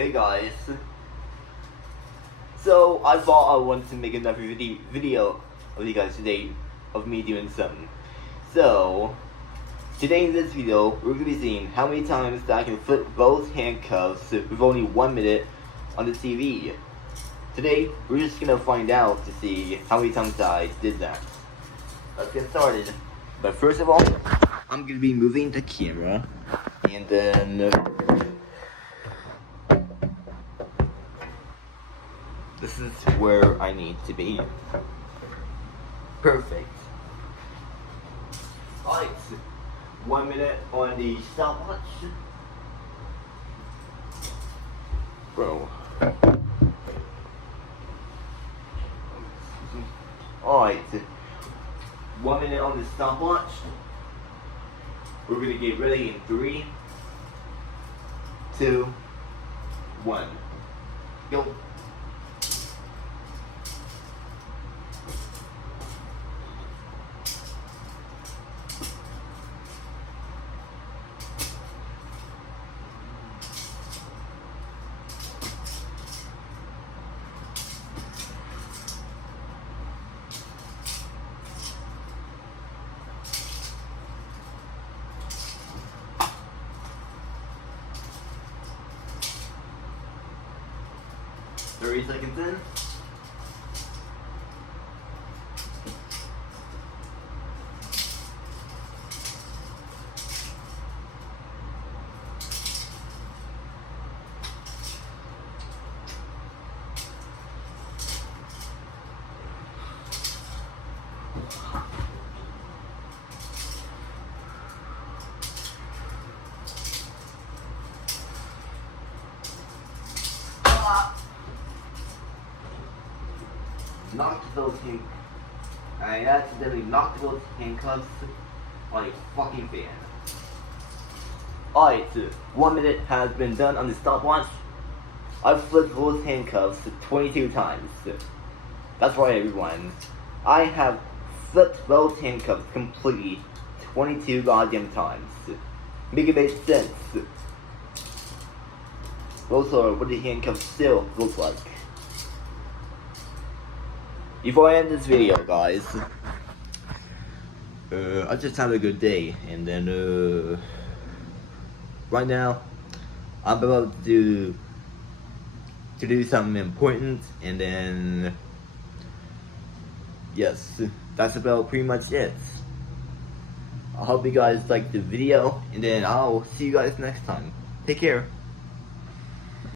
Hey guys, so I thought I wanted to make another video of you guys today of me doing something. So today in this video we're going to be seeing how many times that I can flip both handcuffs with only 1 minute on the TV. Today we're just going to find out to see how many times I did that. Let's get started. But first of all, I'm going to be moving the camera and then this is where I need to be. Perfect. Alright, 1 minute on the stopwatch. Bro. Alright, 1 minute on the stopwatch. We're gonna get ready in 3, 2, 1. Go. Thirty seconds in. I accidentally knocked those handcuffs on a fucking fan. Alright, 1 minute has been done on the stopwatch. I've flipped those handcuffs 22 times. That's right, everyone. I have flipped both handcuffs completely 22 goddamn times. Make it make sense. Those are what the handcuffs still look like. Before I end this video, guys, I just had a good day, and then right now I'm about to do something important, and then yes, that's about pretty much it. I hope you guys liked the video, and then I'll see you guys next time. Take care.